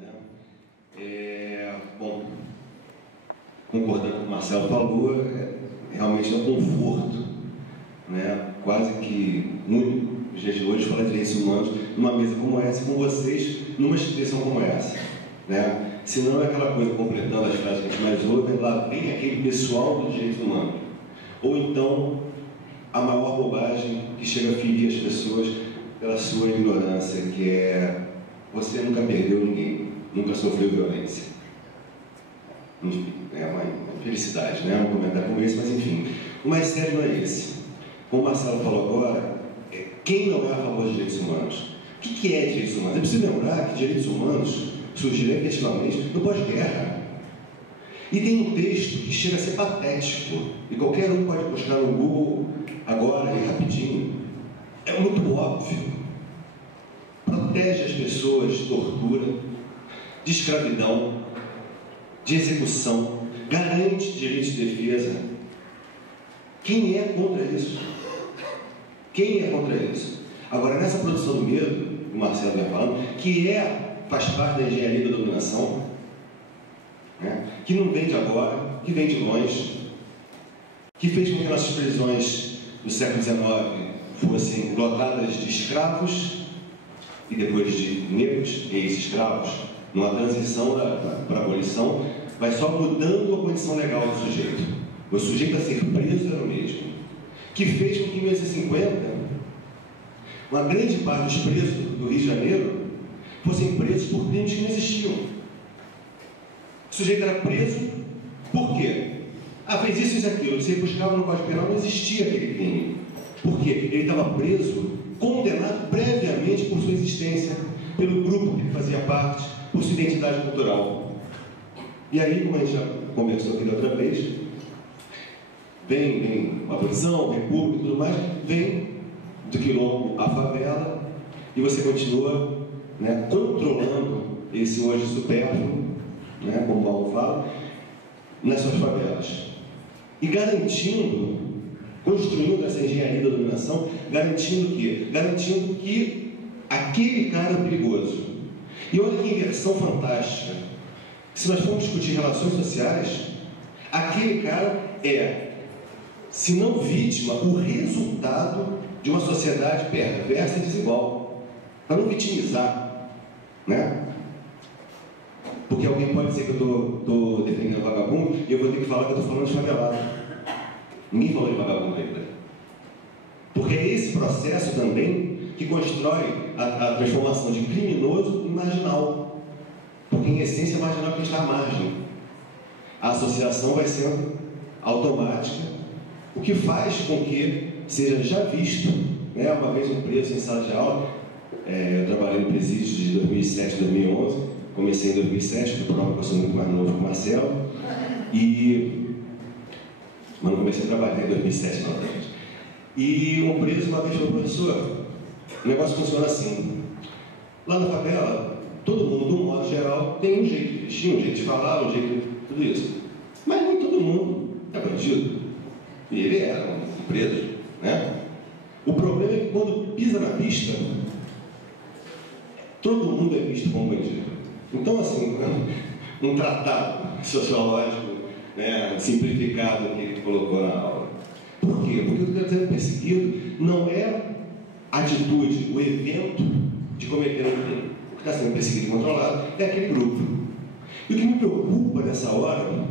né? Bom, concordando com o Marcelo falou, realmente é um conforto, né? Quase que único, nos dias de hoje, falar de direitos humanos numa mesa como essa, com vocês, numa instituição como essa, né? Se não é aquela coisa, completando as frases que a gente mais ouve, lá vem aquele pessoal dos direitos humanos. Ou então, a maior bobagem que chega a ferir as pessoas pela sua ignorância, que é: você nunca perdeu ninguém, nunca sofreu violência. É uma infelicidade, né? Um comentário como esse, mas enfim. O mais sério não é esse. Como o Marcelo falou agora, quem não é a favor de direitos humanos? O que é direitos humanos? É preciso lembrar que direitos humanos surgiram efetivamente no pós-guerra. E tem um texto que chega a ser patético, e qualquer um pode buscar no Google agora e rapidinho. É muito óbvio. Protege as pessoas de tortura, de escravidão, de execução, garante direito de defesa. Quem é contra isso? Quem é contra isso? Agora, nessa produção do medo, o Marcelo vai falando, que faz parte da engenharia da dominação, né? Que não vem de agora, que vem de longe, que fez com que nossas prisões do século XIX fossem lotadas de escravos e depois de negros e ex-escravos, numa transição para a abolição, vai só mudando a condição legal do sujeito. O sujeito a ser preso era o mesmo. Que fez com que em 1950 uma grande parte dos presos do Rio de Janeiro fossem presos por crimes que não existiam. O sujeito era preso por quê? Fez isso e aquilo. Você buscava no Código Penal, não existia aquele crime. Por quê? Ele estava preso, condenado previamente por sua existência, pelo grupo que ele fazia parte, por sua identidade cultural. E aí, como a gente já conversou aqui da outra vez, vem a abolição, república e tudo mais, vem do quilombo à favela, e você continua, né, controlando esse hoje supérfluo, né, como o Paulo fala, nas suas favelas. E garantindo, construindo essa engenharia da dominação, garantindo o quê? Garantindo que aquele cara é perigoso. E olha que inversão fantástica. Se nós formos discutir relações sociais, aquele cara se não vítima, o resultado de uma sociedade perversa e desigual. Para não vitimizar, né? Porque alguém pode dizer que eu estou defendendo vagabundo e eu vou ter que falar que eu estou falando de favelado. Ninguém falou de vagabundo ainda. Porque é esse processo também que constrói a transformação de criminoso em marginal. Porque em essência marginal é quem está à margem. A associação vai sendo automática, o que faz com que seja já visto, né? Uma vez um preso em sala de aula, eu trabalhei no presídio de 2007 a 2011, comecei em 2007, porque eu sou muito mais novo que o Marcelo, mas não comecei a trabalhar em 2007 não, gente. E um preso uma vez falou: professor, o negócio funciona assim, lá na favela, todo mundo, de um modo geral, tem um jeito de vestir, um jeito de falar, um jeito de tudo isso, mas nem todo mundo é bandido. E ele era um preso, né? O problema é que quando pisa na pista, todo mundo é visto como bandido. Então, assim, um tratado sociológico, né, simplificado que ele colocou na aula. Por quê? Porque o que está sendo perseguido não é a atitude, o evento de cometer um crime. O que está sendo perseguido e controlado é aquele grupo. E o que me preocupa nessa hora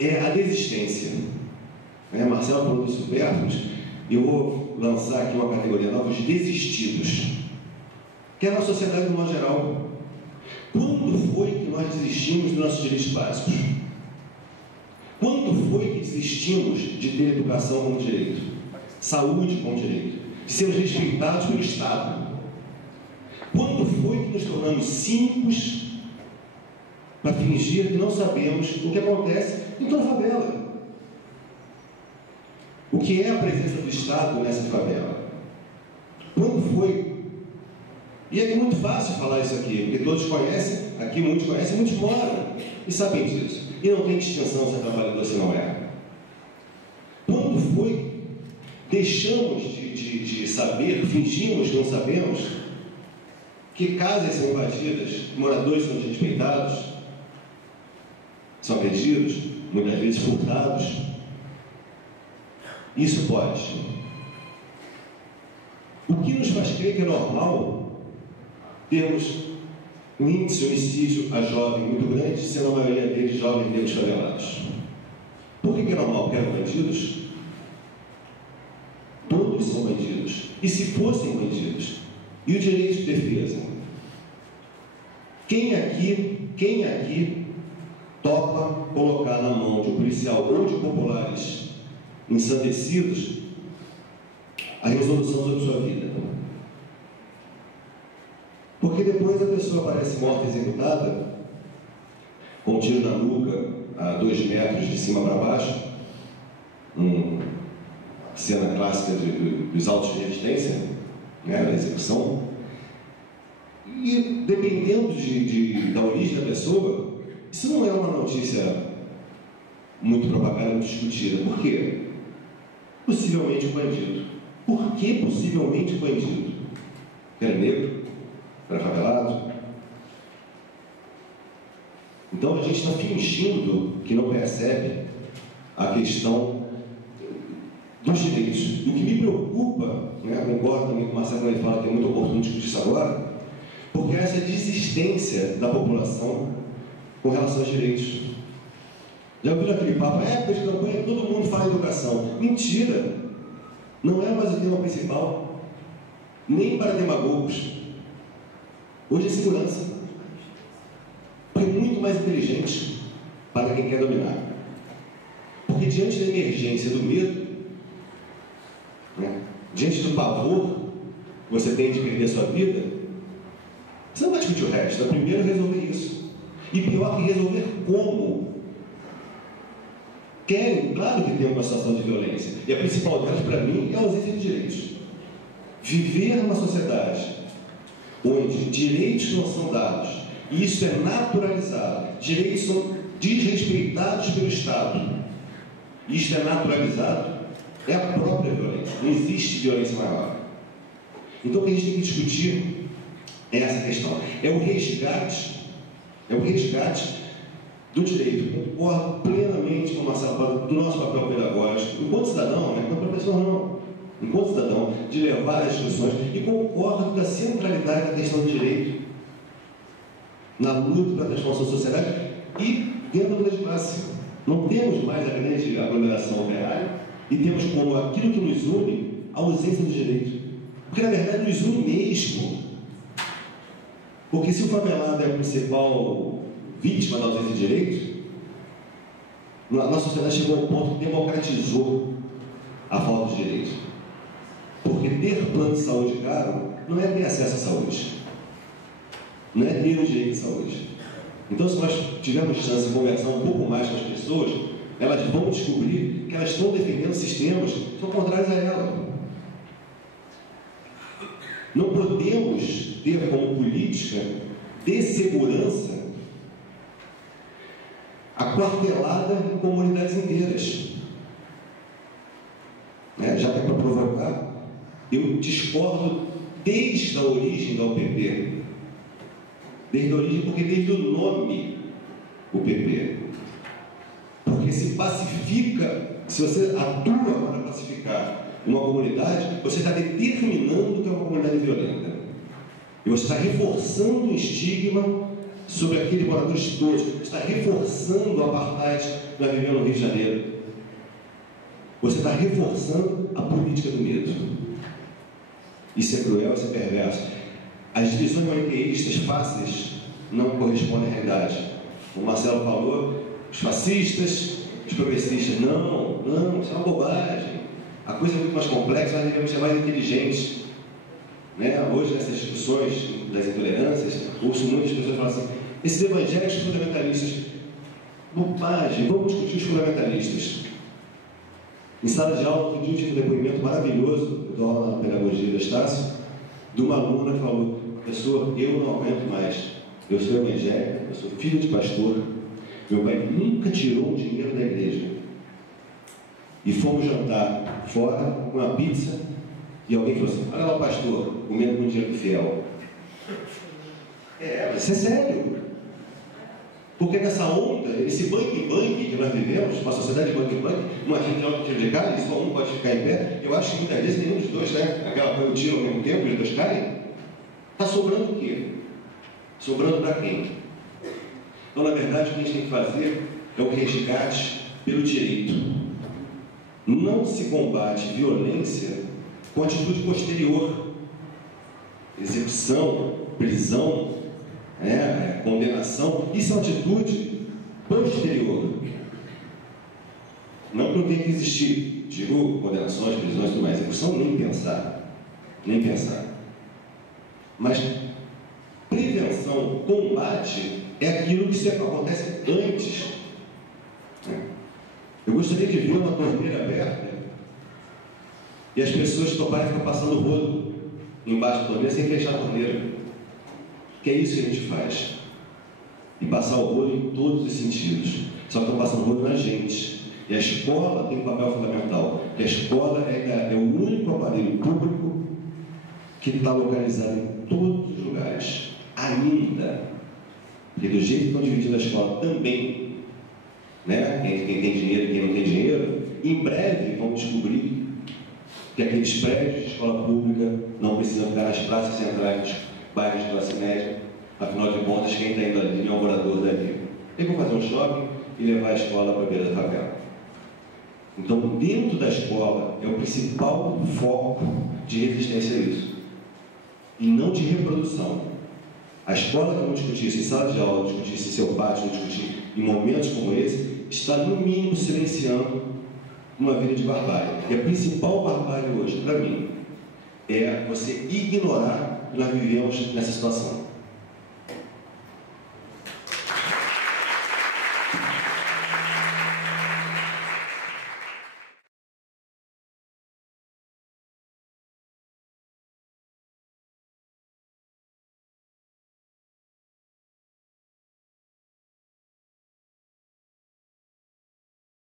é a desistência. Marcelo falou dos supérfluos, e eu vou lançar aqui uma categoria nova, os desistidos, que é na sociedade de modo geral. Quando foi que nós desistimos dos nossos direitos básicos? Quando foi que desistimos de ter educação como direito, saúde como direito, de sermos respeitados pelo Estado? Quando foi que nos tornamos cínicos para fingir que não sabemos o que acontece em toda a favela? O que é a presença do Estado nessa favela? Quando foi? E é muito fácil falar isso aqui, porque todos conhecem, aqui muitos conhecem, muitos moram e sabem disso. E não tem distinção se é trabalhador ou se não é. Quando foi? Deixamos de saber, fingimos que não sabemos, que casas são invadidas, moradores são desrespeitados, são agredidos, muitas vezes furtados. Isso pode. O que nos faz crer que é normal termos um índice de homicídio a jovem muito grande, sendo a maioria deles jovens negros favelados? Por que é normal? Porque eram bandidos? Todos são bandidos. E se fossem bandidos? E o direito de defesa? Quem aqui topa colocar na mão de um policial ou de populares ensandecidos a resolução sobre sua vida? Porque depois a pessoa aparece morta e executada, com um tiro na nuca a 2 metros de cima para baixo, cena clássica dos autos de resistência, né, da execução. E dependendo da origem da pessoa, isso não é uma notícia muito propagada, muito discutida. Por quê? Possivelmente um bandido. Por que possivelmente um bandido? Era negro? Era favelado? Então a gente está fingindo que não percebe a questão dos direitos. E o que me preocupa, né, concordo também com o Marcelo quando ele fala que é muito oportuno discutir isso agora, porque é essa desistência da população com relação aos direitos. Já ouviram aquele papo, época de campanha, todo mundo fala em educação. Mentira! Não é mais o tema principal, nem para demagogos. Hoje é segurança. É muito mais inteligente para quem quer dominar. Porque diante da emergência do medo, né, diante do pavor que você tem de perder a sua vida, você não vai discutir o resto. É primeiro resolver isso. E pior que resolver como. Querem, claro que tem uma situação de violência. E a principal delas, para mim, é a ausência de direitos. Viver numa sociedade onde direitos não são dados, e isso é naturalizado, direitos são desrespeitados pelo Estado, e isso é naturalizado, é a própria violência. Não existe violência maior. Então o que a gente tem que discutir é essa questão. É o resgate do direito. Concordo plenamente com o Marcelo do nosso papel pedagógico, enquanto cidadão, né? Enquanto professor não, enquanto cidadão, de levar as discussões, e concordo com a centralidade da questão do direito na luta pela transformação da sociedade e dentro da classe. Não temos mais a grande aglomeração operária e temos como aquilo que nos une a ausência do direito. Porque na verdade nos une mesmo. Porque se o favelado é a principal vítima da ausência de direito, nossa sociedade chegou ao ponto que democratizou a falta de direito. Porque ter plano de saúde caro não é ter acesso à saúde, não é ter o direito de saúde. Então, se nós tivermos chance de conversar um pouco mais com as pessoas, elas vão descobrir que elas estão defendendo sistemas que são contrários a ela. Não podemos ter como política de segurança aquartelada em comunidades inteiras. Já que é para provocar, eu discordo desde a origem da UPP. Desde a origem, porque desde o nome UPP. Porque se pacifica, se você atua para pacificar uma comunidade, você está determinando que é uma comunidade violenta. E você está reforçando o estigma sobre aqueles moradores todos. Você está reforçando o apartheid que nós vivemos no Rio de Janeiro. Você está reforçando a política do medo. Isso é cruel, isso é perverso. As divisões maniqueístas fáceis não correspondem à realidade. O Marcelo falou, os fascistas, os progressistas. Não, isso é uma bobagem. A coisa é muito mais complexa, nós devemos ser mais inteligentes. Hoje, nessas discussões das intolerâncias, ouço muitas pessoas falar assim, esses evangélicos fundamentalistas, bobagem, vamos discutir os fundamentalistas. Em sala de aula, outro dia, eu tive um depoimento maravilhoso, eu dou aula na pedagogia da Estácio, de uma aluna que falou, professor, eu não aguento mais, eu sou evangélico, eu sou filho de pastor, meu pai nunca tirou um dinheiro da igreja. E fomos jantar fora com uma pizza, e alguém falou assim, olha lá o pastor, comendo com dinheiro fiel. Isso é sério. Porque nessa onda, esse bang-bang que nós vivemos, uma sociedade de bang-bang, uma gente de cara, só um pode ficar em pé, eu acho que muitas vezes nenhum dos dois, né? Aquela coisa, eu tiro ao mesmo tempo, os dois caem. Está sobrando o quê? Sobrando para quem? Então, na verdade, o que a gente tem que fazer é o resgate pelo direito. Não se combate violência com atitude posterior. Execução, prisão, condenação, isso é uma atitude posterior. Não que não tenha que existir, digo, condenações, prisões e tudo mais, execução nem pensar. Nem pensar. Mas prevenção, combate, é aquilo que acontece antes. Eu gostaria de ver uma torneira aberta e as pessoas toparem ficar passando rodo embaixo da torneira sem fechar a torneira. Que é isso que a gente faz. E passar o rodo em todos os sentidos. Só que estão passando rodo na gente. E a escola tem um papel fundamental. A escola é o único aparelho público que está localizado em todos os lugares. Ainda. Porque do jeito que estão dividindo a escola também, né? Quem tem dinheiro e quem não tem dinheiro, em breve vão descobrir que aqueles prédios de escola pública não precisam ficar nas praças centrais dos bairros de classe média. Afinal de contas, quem está indo ali é o morador dali. Eles vão fazer um shopping e levar a escola para a beira da favela. Então, dentro da escola, é o principal foco de resistência a isso. E não de reprodução. A escola que não discutir isso em sala de aula, não discutir isso em seu pátio, não discutir em momentos como esse, está no mínimo silenciando uma vida de barbárie. E a principal barbárie hoje, para mim, é você ignorar que nós vivemos nessa situação.